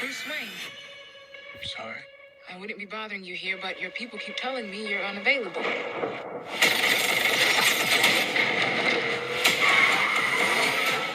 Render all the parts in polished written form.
Bruce Wayne. I'm sorry. I wouldn't be bothering you here, but your people keep telling me you're unavailable.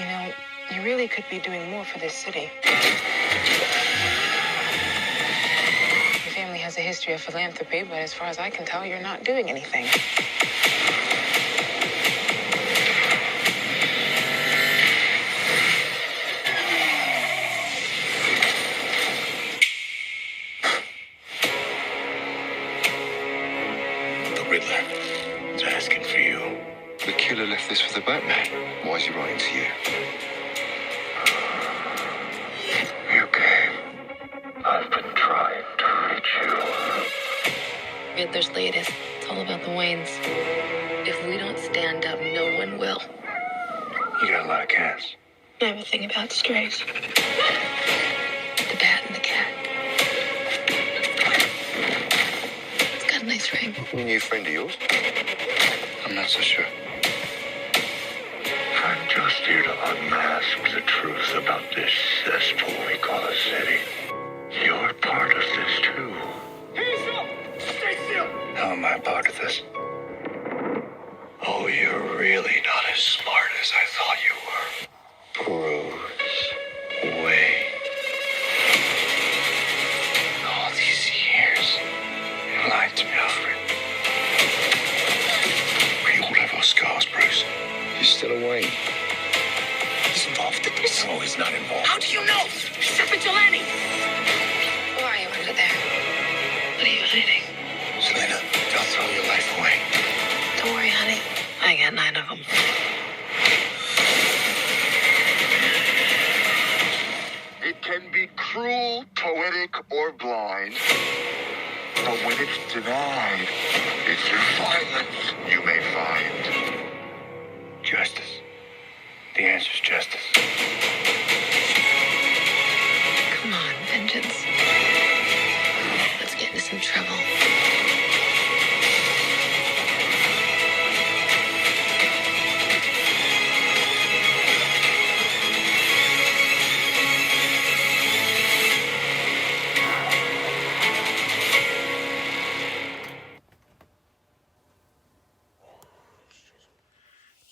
You know, you really could be doing more for this city. Your family has a history of philanthropy, but as far as I can tell, you're not doing anything. Riddler is asking for you. The killer left this for the Batman. Why is he writing to you? You came. I've been trying to reach you. Riddler's latest. It's all about the Waynes. If we don't stand up, no one will. You got a lot of cats. I have a thing about strays. The bat and the cat. It's got a nice ring. A new friend of yours? I'm not so sure. I'm just here to unmask the truth about this cesspool we call a city. You're part of this too. Hands up! Stay still! How am I part of this? Oh, you're really not as smart as I thought you were. Bruce Wayne. All these years, you lied to me, Alfred. We all have our scars, Bruce. He's still a Wayne. He's involved in this. No, he's not involved. How do you know? He's a vigilante. Who are you under there? What are you hiding? Selena, don't throw your life away. Don't worry, honey. I got 9 of them. It can be cruel, poetic, or blind. But when it's denied, it's through violence you may find. Justice. The answer's justice. Come on, vengeance. Let's get into some trouble.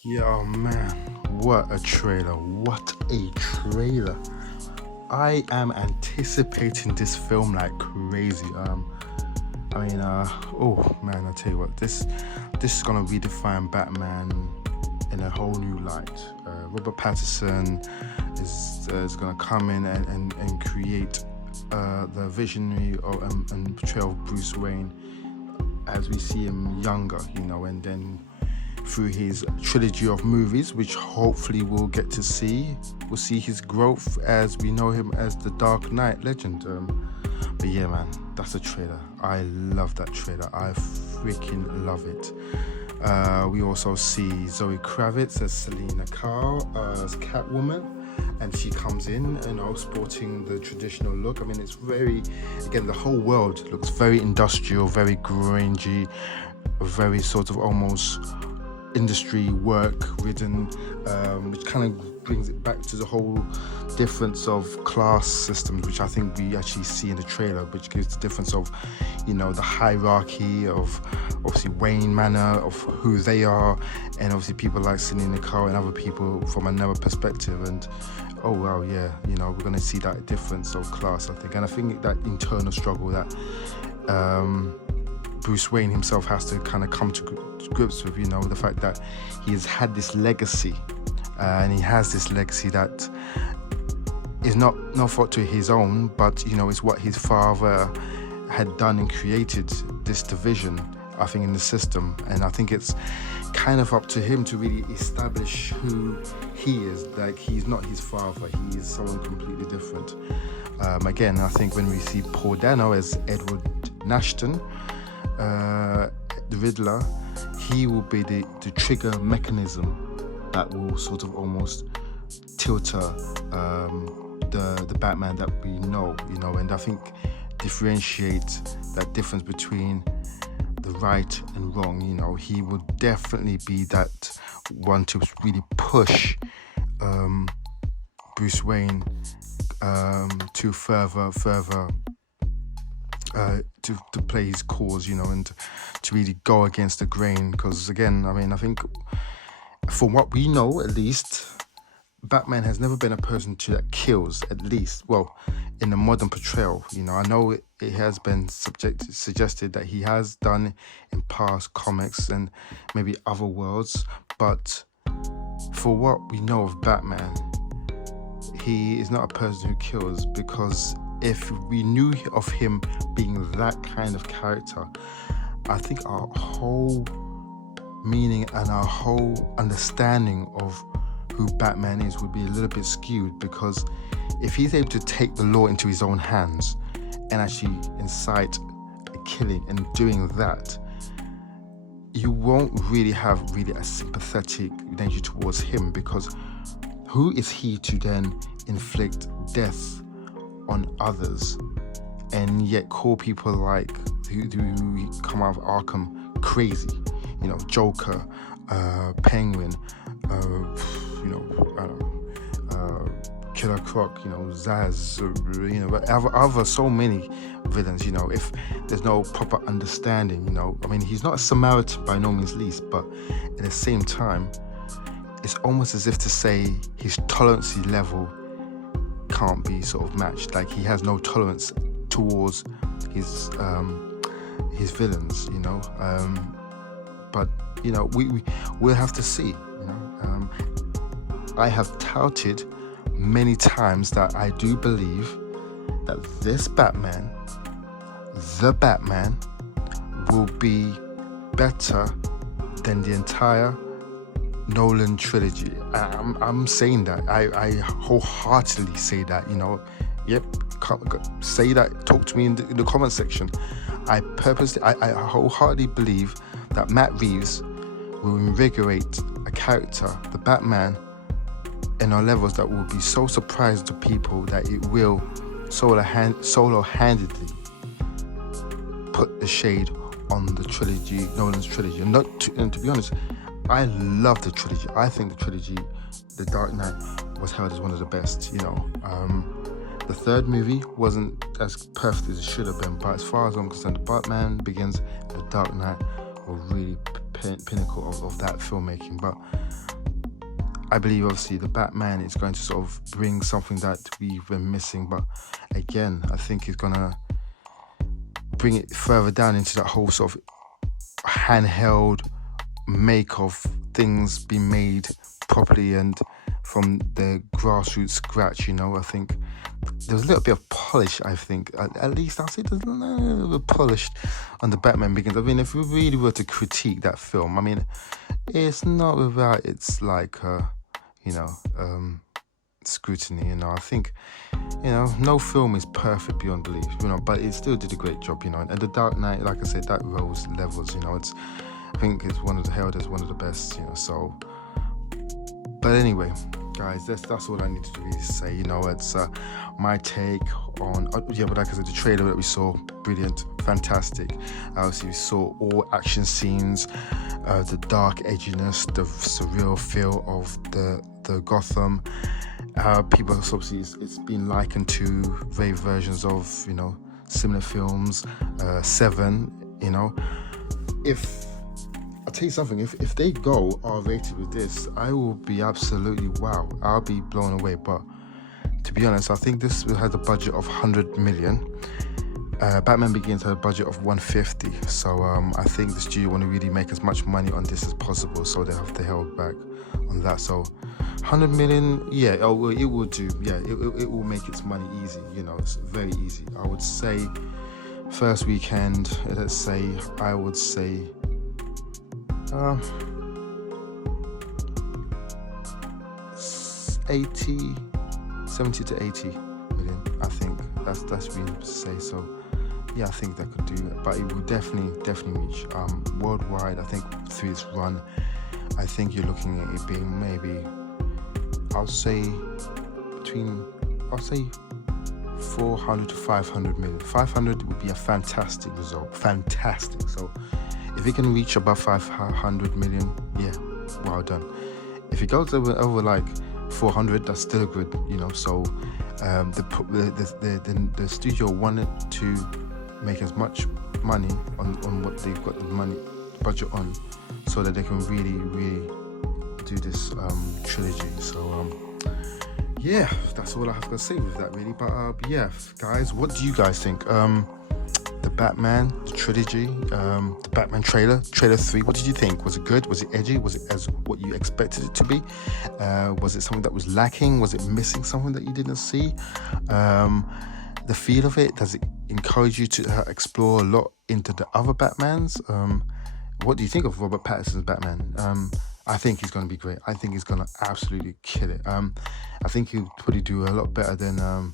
Yo, man, what a trailer. What a trailer. I am anticipating this film like crazy. Oh man, I tell you what, this is gonna redefine Batman in a whole new light. Robert Pattison is gonna come in and create the visionary and portrayal of Bruce Wayne as we see him younger, and then through his trilogy of movies, which hopefully we'll get to see. We'll see his growth as we know him as the Dark Knight legend. But yeah, man, that's a trailer. I love that trailer. I freaking love it. We also see Zoe Kravitz as Selena Kyle, as Catwoman, and she comes in, sporting the traditional look. I mean, it's again, the whole world looks very industrial, very grungy, very sort of almost industry work ridden, which kind of brings it back to the whole difference of class systems, which I think we actually see in the trailer, which gives the difference of, the hierarchy of obviously Wayne Manor, of who they are, and obviously people like Selena Kyle and other people from another perspective. And oh wow, yeah, we're going to see that difference of class, I think. And I think that internal struggle that Bruce Wayne himself has to kind of come to grips with, the fact that he has had this legacy, and he has this legacy that is not fault to his own, but it's what his father had done and created this division, I think, in the system. And I think it's kind of up to him to really establish who he is. Like, he's not his father, he is someone completely different. Again, I think when we see Paul Dano as Edward Nashton, the Riddler, he will be the trigger mechanism that will sort of almost tilter the Batman that we know, and I think differentiate that difference between the right and wrong. He will definitely be that one to really push Bruce Wayne to further to play his cause, you know, and to really go against the grain. Because again, I mean, I think from what we know, at least, Batman has never been a person that kills, at least, well, in the modern portrayal. You know, I know it has been suggested that he has done in past comics and maybe other worlds, but for what we know of Batman, he is not a person who kills, because if we knew of him being that kind of character, I think our whole meaning and our whole understanding of who Batman is would be a little bit skewed, because if he's able to take the law into his own hands and actually incite a killing and doing that, you won't really have a sympathetic nature towards him, because who is he to then inflict death on others and yet call people like who come out of Arkham crazy? You know, Joker, Penguin, you know, I don't know, Killer Croc, you know, Zaz, you know, other so many villains, you know, if there's no proper understanding, you know. I mean, he's not a Samaritan by no means least, but at the same time, it's almost as if to say his tolerance level can't be sort of matched. Like, he has no tolerance towards his villains, you know. But you know, we'll have to see. You know, I have touted many times that I do believe that this Batman, the Batman, will be better than the entire Nolan trilogy. I'm saying that. I wholeheartedly say that. You know, yep. Say that. Talk to me in the comment section. I wholeheartedly believe that Matt Reeves will invigorate a character, the Batman, in our levels that will be so surprised to people that it will solo-handedly put the shade on the trilogy, Nolan's trilogy. And to be honest, I love the trilogy. I think the trilogy, The Dark Knight, was held as one of the best, you know. The third movie wasn't as perfect as it should have been, but as far as I'm concerned, The Batman Begins and The Dark Knight were really pinnacle of that filmmaking. But I believe obviously the Batman is going to sort of bring something that we've been missing, but again, I think it's gonna bring it further down into that whole sort of handheld make of things being made properly and from the grassroots scratch, you know. I think there's a little bit of polish, I think, at least I'll say there's a little bit polished on the Batman Begins. I mean, if we really were to critique that film, I mean, it's not without its like, you know, scrutiny, you know. I think, you know, no film is perfect beyond belief, you know, but it still did a great job, you know. And The Dark Knight, like I said, that rose levels, you know. I think it's held as one of the best, you know. So, but anyway, guys, that's all I needed to really say. You know, it's my take on but like I said, the trailer that we saw, brilliant, fantastic. Obviously, we saw all action scenes, the dark edginess, the surreal feel of the Gotham. People, obviously, it's been likened to various versions of, you know, similar films. Seven, you know. I'll tell you something, if they go R-rated with this, I will be absolutely wow. I'll be blown away. But to be honest, I think this has a budget of 100 million. Batman Begins had a budget of 150. So I think the studio want to really make as much money on this as possible. So they have to hold back on that. So 100 million, yeah, it will do. Yeah, it will make its money easy. You know, it's very easy. I would say first weekend, I would say 70 to 80 million. I think that's reasonable to say. So yeah, I think that could do it, but it will definitely reach worldwide. I think through its run, I think you're looking at it being maybe, I'll say 400 to 500 million. 500 would be a fantastic result. Fantastic. So if it can reach above 500 million, yeah, well done. If it goes over like 400, that's still good, you know. So the studio wanted to make as much money on what they've got the money budget on, so that they can really do this trilogy. So yeah, that's all I have to say with that, really. But yeah, guys, what do you guys think? The Batman, the trilogy, the Batman trailer 3, what did you think? Was it good? Was it edgy? Was it as what you expected it to be? Was it something that was lacking? Was it missing something that you didn't see? The feel of it, does it encourage you to explore a lot into the other Batmans? What do you think of Robert Pattinson's Batman? I think he's going to be great. I think he's going to absolutely kill it. I think he'll probably do a lot better than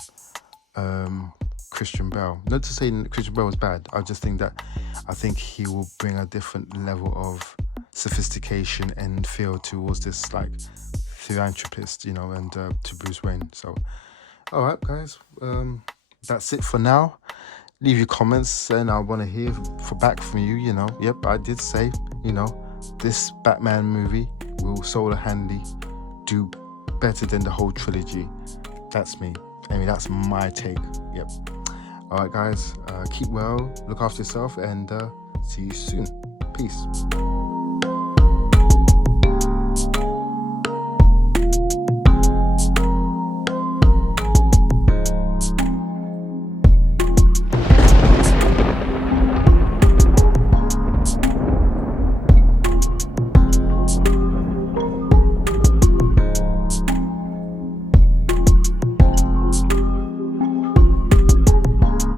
Christian Bale. Not to say Christian Bale was bad. I just think that he will bring a different level of sophistication and feel towards this like philanthropist, you know, and to Bruce Wayne. So, all right, guys, that's it for now. Leave your comments, and I want to hear back from you. You know, yep, I did say, you know, this Batman movie will single-handedly do better than the whole trilogy. That's me. I mean, that's my take. Yep. All right, guys, keep well, look after yourself, and see you soon. Peace.